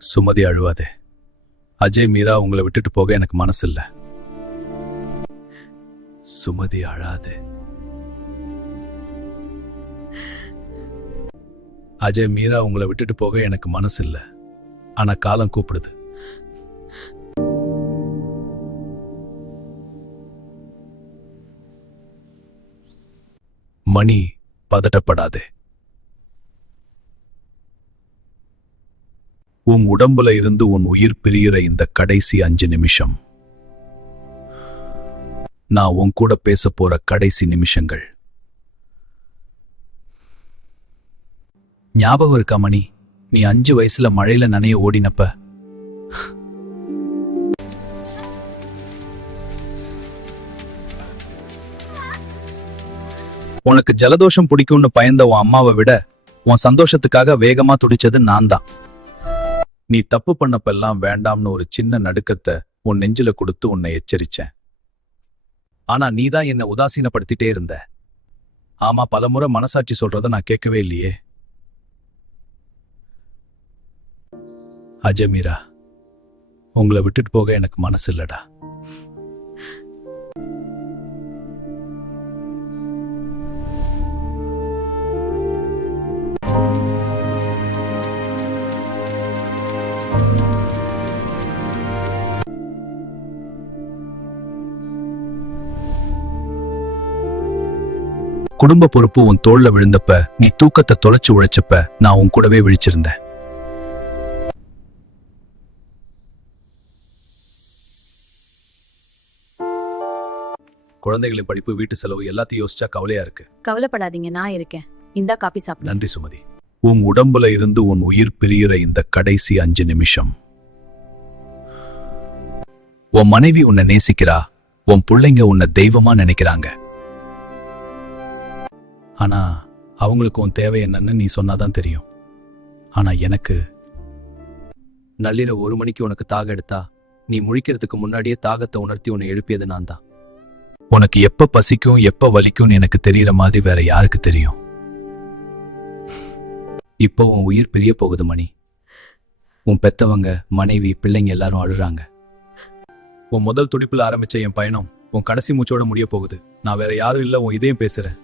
சுமதி அழுவாதே. அஜய் மீரா உங்களை விட்டுட்டு போக எனக்கு மனசு இல்ல. சுமதி அழாதே. அஜய் மீரா உங்களை விட்டுட்டு போக எனக்கு மனசு இல்ல. ஆனா காலம் கூப்பிடுது. மணி, பதட்டப்படாதே. உன் உடம்புல இருந்து உன் உயிர் பிரியிற இந்த கடைசி 5 நிமிஷம் நான் உன் கூட பேச போற கடைசி நிமிஷங்கள். ஞாபகம் இருக்கா மணி, நீ 5 வயசுல மழையில நனைய ஓடினப்ப? உனக்கு ஜலதோஷம் பிடிக்கும்னு பயந்த உன் அம்மாவை விட உன் சந்தோஷத்துக்காக வேகமா துடிச்சது நான் தான். நீ தப்பு பண்ணப்பெல்லாம் வேண்டாம்னு ஒரு சின்ன நடுக்கத்தை உன் நெஞ்சில கொடுத்து உன்னை எச்சரிச்சேன். ஆனா நீதான் என்னை உதாசீனப்படுத்திட்டே இருந்த. ஆமா, பலமுறை மனசாட்சி சொல்றத நான் கேட்கவே இல்லையே. அஜய் மீரா, உங்களை விட்டுட்டு போக எனக்கு மனசு இல்லடா. குடும்ப பொறுப்பு உன் தோள்ல விழுந்தப்ப, நீ தூக்கத்தை தொலைச்சு உழைச்சப்ப நான் உன் கூடவே விழிச்சிருந்தேன். குழந்தைகளின் படிப்பு, வீட்டு செலவு எல்லாத்தையும் யோசிச்சா கவலையா இருக்கு. கவலைப்படாதீங்க, நான் இருக்கேன். இந்த காபி சாப்பிடு. நன்றி சுமதி. உன் உடம்புல இருந்து உன் உயிர் பிரியிற இந்த கடைசி 5 நிமிஷம் உன் மனைவி உன்னை நேசிக்கிறா. உன் பிள்ளைங்க உன்னை தெய்வமா நினைக்கிறாங்க. ஆனா அவங்களுக்கு உன் தேவை என்னன்னு நீ சொன்னாதான் தெரியும். ஆனா எனக்கு நள்ளிரவு 1 மணிக்கு உனக்கு தாக எடுத்தா நீ முழிக்கிறதுக்கு முன்னாடியே தாகத்தை உணர்த்தி உன்னை எழுப்பியது நான் தான். உனக்கு எப்ப பசிக்கும் எப்ப வலிக்கும்னு எனக்கு தெரியற மாதிரி வேற யாருக்கு தெரியும்? இப்போ உன் உயிர் பிரிய போகுது மணி. உன் பெத்தவங்க, மனைவி, பிள்ளைங்க எல்லாரும் அழுறாங்க. உன் முதல் துடிப்புல ஆரம்பிச்ச என் பயணம் உன் கடைசி மூச்சோட முடிய போகுது. நான் வேற யாரும் இல்ல, உன் இதயம் பேசுறேன்.